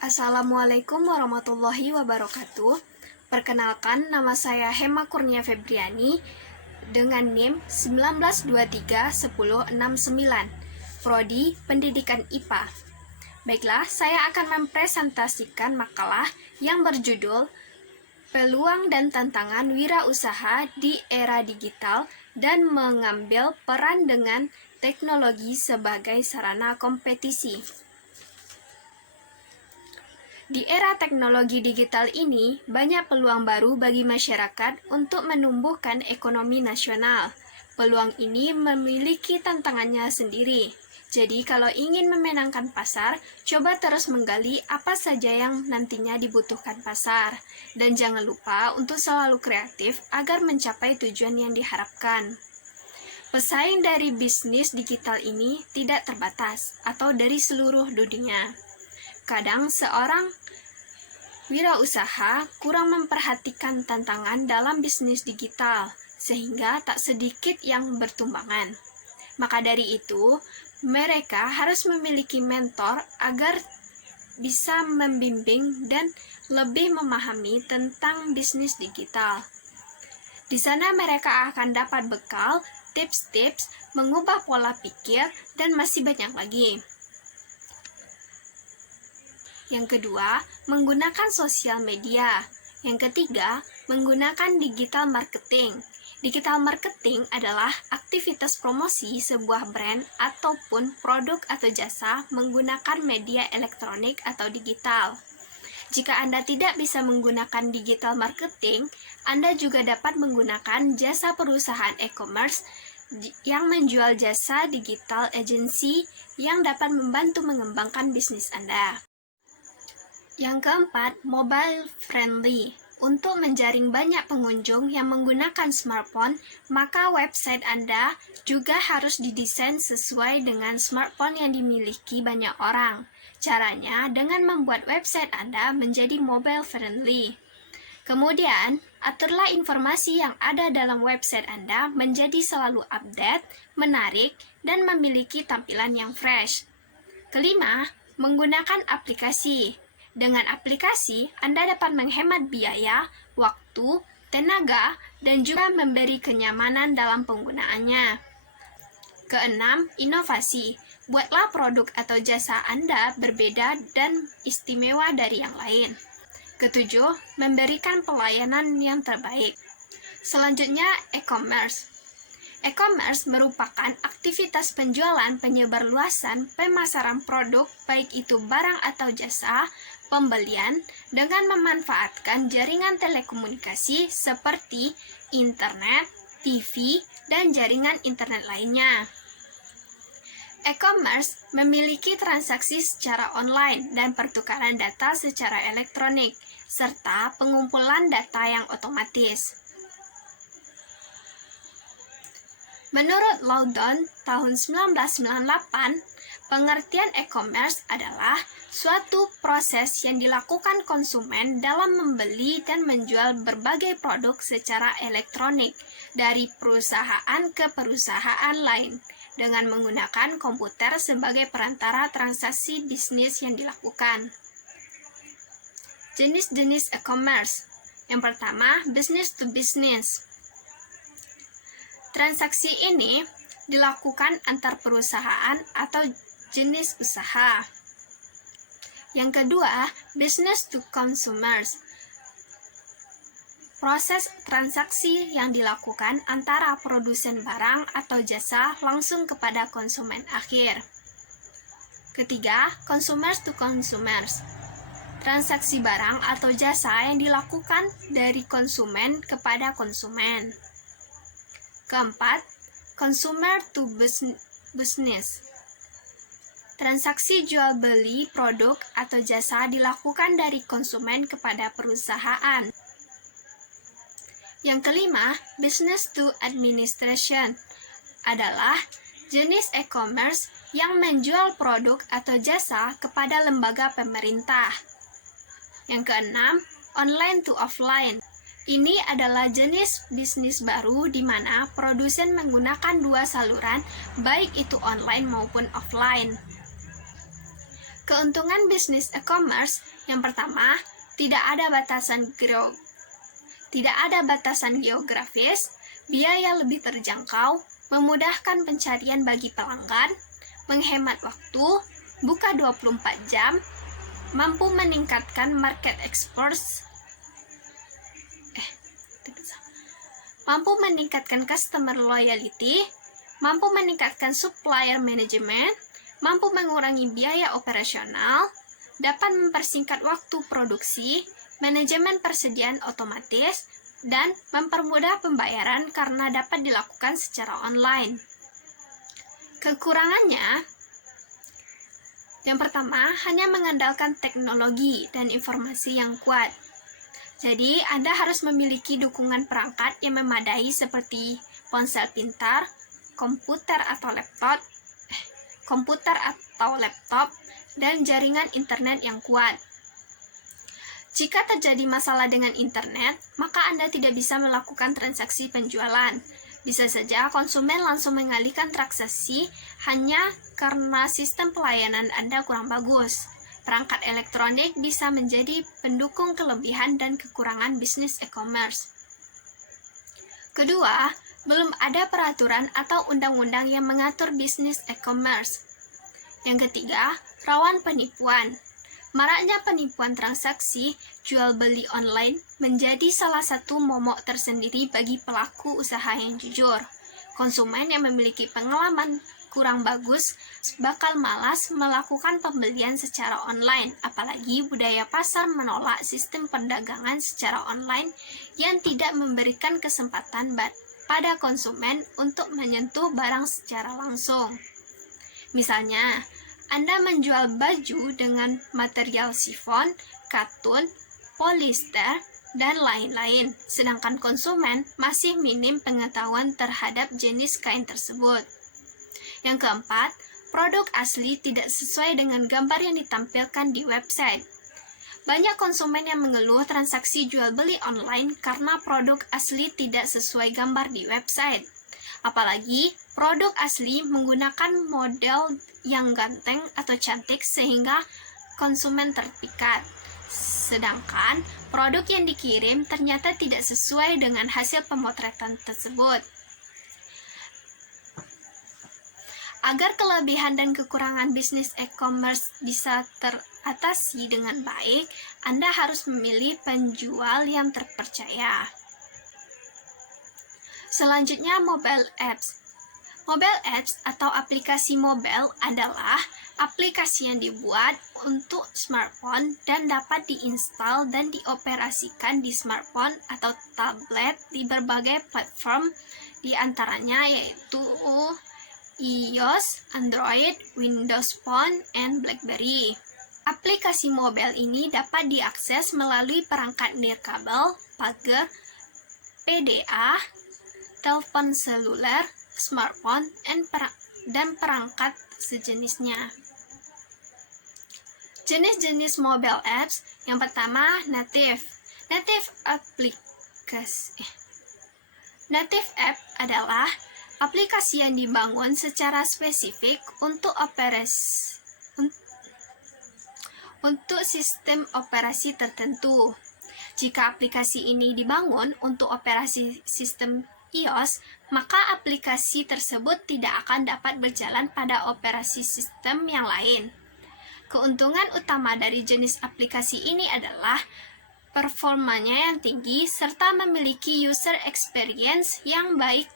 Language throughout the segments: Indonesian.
Assalamualaikum warahmatullahi wabarakatuh. Perkenalkan, nama saya Hema Kurnia Febriani dengan NIM 19231069, Prodi Pendidikan IPA. Baiklah, saya akan mempresentasikan makalah yang berjudul Peluang dan Tantangan Wirausaha di Era Digital dan Mengambil Peran dengan Teknologi sebagai Sarana Kompetisi. Di era teknologi digital ini, banyak peluang baru bagi masyarakat untuk menumbuhkan ekonomi nasional. Peluang ini memiliki tantangannya sendiri. Jadi, kalau ingin memenangkan pasar, coba terus menggali apa saja yang nantinya dibutuhkan pasar. Dan jangan lupa untuk selalu kreatif agar mencapai tujuan yang diharapkan. Pesaing dari bisnis digital ini tidak terbatas atau dari seluruh dunia. Kadang seorang wirausaha kurang memperhatikan tantangan dalam bisnis digital, sehingga tak sedikit yang bertumbangan. Maka dari itu, mereka harus memiliki mentor agar bisa membimbing dan lebih memahami tentang bisnis digital. Di sana mereka akan dapat bekal, tips-tips, mengubah pola pikir, dan masih banyak lagi. Yang kedua, menggunakan sosial media. Yang ketiga, menggunakan digital marketing. Digital marketing adalah aktivitas promosi sebuah brand ataupun produk atau jasa menggunakan media elektronik atau digital. Jika Anda tidak bisa menggunakan digital marketing, Anda juga dapat menggunakan jasa perusahaan e-commerce yang menjual jasa digital agency yang dapat membantu mengembangkan bisnis Anda. Yang keempat, mobile friendly. Untuk menjaring banyak pengunjung yang menggunakan smartphone, maka website Anda juga harus didesain sesuai dengan smartphone yang dimiliki banyak orang. Caranya dengan membuat website Anda menjadi mobile friendly. Kemudian, aturlah informasi yang ada dalam website Anda menjadi selalu update, menarik, dan memiliki tampilan yang fresh. Kelima, menggunakan aplikasi. Dengan aplikasi, Anda dapat menghemat biaya, waktu, tenaga, dan juga memberi kenyamanan dalam penggunaannya. Keenam, inovasi. Buatlah produk atau jasa Anda berbeda dan istimewa dari yang lain. Ketujuh, memberikan pelayanan yang terbaik. Selanjutnya, e-commerce. E-commerce merupakan aktivitas penjualan, penyebarluasan, pemasaran produk, baik itu barang atau jasa, pembelian, dengan memanfaatkan jaringan telekomunikasi seperti internet, TV, dan jaringan internet lainnya. E-commerce memiliki transaksi secara online dan pertukaran data secara elektronik, serta pengumpulan data yang otomatis. Menurut Loudon tahun 1998, pengertian e-commerce adalah suatu proses yang dilakukan konsumen dalam membeli dan menjual berbagai produk secara elektronik dari perusahaan ke perusahaan lain dengan menggunakan komputer sebagai perantara transaksi bisnis yang dilakukan. Jenis-jenis e-commerce. Yang pertama, business to business. Transaksi ini dilakukan antar perusahaan atau jenis usaha. Yang kedua, business to consumers. Proses transaksi yang dilakukan antara produsen barang atau jasa langsung kepada konsumen akhir. Ketiga, consumers to consumers. Transaksi barang atau jasa yang dilakukan dari konsumen kepada konsumen. Keempat, consumer to business. Transaksi jual beli produk atau jasa dilakukan dari konsumen kepada perusahaan. Yang kelima, business to administration adalah jenis e-commerce yang menjual produk atau jasa kepada lembaga pemerintah. Yang keenam, online to offline. Ini adalah jenis bisnis baru di mana produsen menggunakan dua saluran, baik itu online maupun offline. Keuntungan bisnis e-commerce yang pertama, tidak ada batasan geografis, biaya lebih terjangkau, memudahkan pencarian bagi pelanggan, menghemat waktu, buka 24 jam, mampu meningkatkan market exports, mampu meningkatkan customer loyalty, mampu meningkatkan supplier management, mampu mengurangi biaya operasional, dapat mempersingkat waktu produksi, manajemen persediaan otomatis, dan mempermudah pembayaran karena dapat dilakukan secara online. Kekurangannya, yang pertama, hanya mengandalkan teknologi dan informasi yang kuat. Jadi, Anda harus memiliki dukungan perangkat yang memadai seperti ponsel pintar, komputer atau laptop, dan jaringan internet yang kuat. Jika terjadi masalah dengan internet, maka Anda tidak bisa melakukan transaksi penjualan. Bisa saja konsumen langsung mengalihkan transaksi hanya karena sistem pelayanan Anda kurang bagus. Perangkat elektronik bisa menjadi pendukung kelebihan dan kekurangan bisnis e-commerce. Kedua, belum ada peraturan atau undang-undang yang mengatur bisnis e-commerce. Yang ketiga, rawan penipuan. Maraknya penipuan transaksi jual beli online menjadi salah satu momok tersendiri bagi pelaku usaha yang jujur. Konsumen yang memiliki pengalaman kurang bagus bakal malas melakukan pembelian secara online, apalagi budaya pasar menolak sistem perdagangan secara online yang tidak memberikan kesempatan pada konsumen untuk menyentuh barang secara langsung. Misalnya, Anda menjual baju dengan material sifon, katun, polister, dan lain-lain, sedangkan konsumen masih minim pengetahuan terhadap jenis kain tersebut. Yang keempat, produk asli tidak sesuai dengan gambar yang ditampilkan di website. Banyak konsumen yang mengeluh transaksi jual beli online karena produk asli tidak sesuai gambar di website. Apalagi produk asli menggunakan model yang ganteng atau cantik sehingga konsumen terpikat. Sedangkan produk yang dikirim ternyata tidak sesuai dengan hasil pemotretan tersebut. Agar kelebihan dan kekurangan bisnis e-commerce bisa teratasi dengan baik, Anda harus memilih penjual yang terpercaya. Selanjutnya, mobile apps. Mobile apps atau aplikasi mobile adalah aplikasi yang dibuat untuk smartphone dan dapat diinstal dan dioperasikan di smartphone atau tablet di berbagai platform, di antaranya yaitu iOS, Android, Windows Phone, and BlackBerry. Aplikasi mobile ini dapat diakses melalui perangkat nirkabel, pager, PDA, telepon seluler, smartphone, dan perangkat sejenisnya. Jenis-jenis mobile apps yang pertama, native. Native app adalah aplikasi yang dibangun secara spesifik untuk sistem operasi tertentu. Jika aplikasi ini dibangun untuk operasi sistem iOS, maka aplikasi tersebut tidak akan dapat berjalan pada operasi sistem yang lain. Keuntungan utama dari jenis aplikasi ini adalah performanya yang tinggi serta memiliki user experience yang baik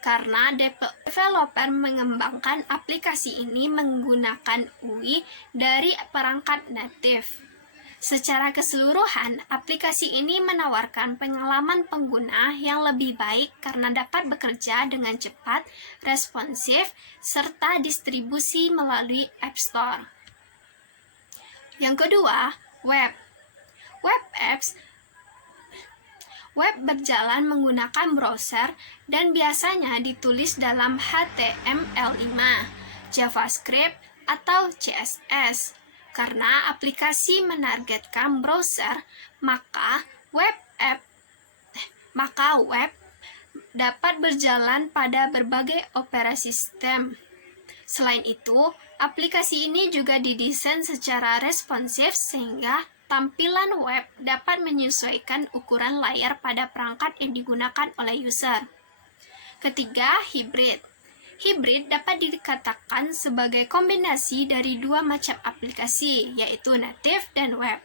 karena developer mengembangkan aplikasi ini menggunakan UI dari perangkat native. Secara keseluruhan, aplikasi ini menawarkan pengalaman pengguna yang lebih baik karena dapat bekerja dengan cepat, responsif, serta distribusi melalui App Store. Yang kedua, web. Web berjalan menggunakan browser dan biasanya ditulis dalam HTML5, JavaScript, atau CSS. Karena aplikasi menargetkan browser, maka web dapat berjalan pada berbagai operasi sistem Selain itu, aplikasi ini juga didesain secara responsif sehingga tampilan web dapat menyesuaikan ukuran layar pada perangkat yang digunakan oleh user. Ketiga, hybrid. Hybrid dapat dikatakan sebagai kombinasi dari dua macam aplikasi, yaitu native dan web.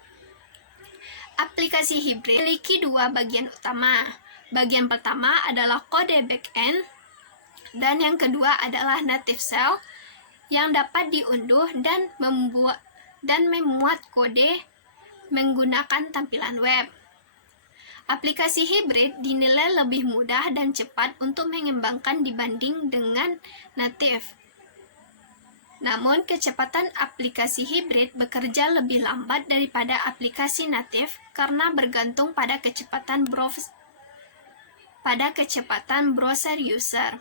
Aplikasi hybrid memiliki dua bagian utama. Bagian pertama adalah kode backend, dan yang kedua adalah native shell yang dapat diunduh dan memuat kode menggunakan tampilan web. Aplikasi hybrid dinilai lebih mudah dan cepat untuk mengembangkan dibanding dengan native. Namun, kecepatan aplikasi hybrid bekerja lebih lambat daripada aplikasi native karena bergantung pada kecepatan browser user.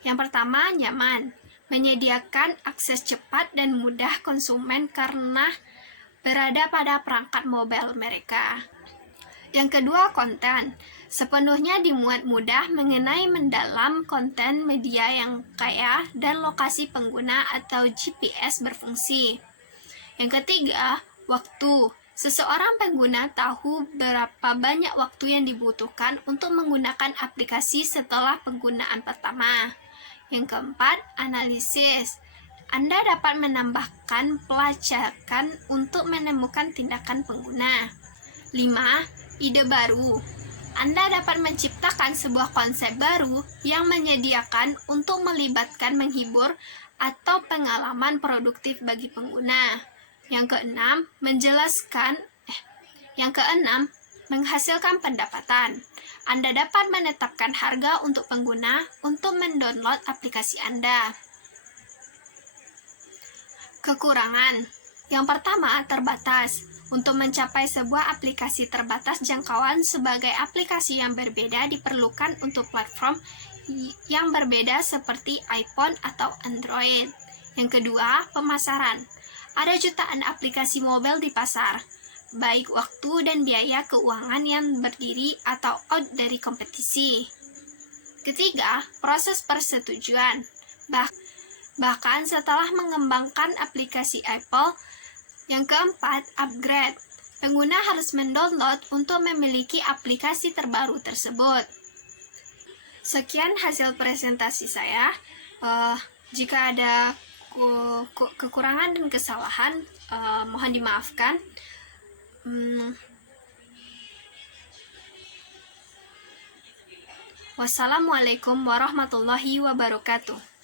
Yang pertama, nyaman. Menyediakan akses cepat dan mudah konsumen karena berada pada perangkat mobile mereka. Yang kedua, konten. Sepenuhnya dimuat mudah mengenai mendalam konten media yang kaya dan lokasi pengguna atau GPS berfungsi. Yang ketiga, waktu. Seseorang pengguna tahu berapa banyak waktu yang dibutuhkan untuk menggunakan aplikasi setelah penggunaan pertama. Yang keempat, analisis. Anda dapat menambahkan pelacakan untuk menemukan tindakan pengguna. 5. Ide baru. Anda dapat menciptakan sebuah konsep baru yang menyediakan untuk melibatkan menghibur atau pengalaman produktif bagi pengguna. Yang keenam, menghasilkan pendapatan. Anda dapat menetapkan harga untuk pengguna untuk mendownload aplikasi Anda. Kekurangan. Yang pertama, terbatas. Untuk mencapai sebuah aplikasi terbatas jangkauan sebagai aplikasi yang berbeda diperlukan untuk platform yang berbeda seperti iPhone atau Android. Yang kedua, pemasaran. Ada jutaan aplikasi mobile di pasar, baik waktu dan biaya keuangan yang berdiri atau out dari kompetisi. Ketiga, proses persetujuan. Bahkan setelah mengembangkan aplikasi Apple. Yang keempat, upgrade. Pengguna harus mendownload untuk memiliki aplikasi terbaru tersebut. Sekian hasil presentasi saya. Jika ada kekurangan dan kesalahan, mohon dimaafkan. Wassalamualaikum warahmatullahi wabarakatuh.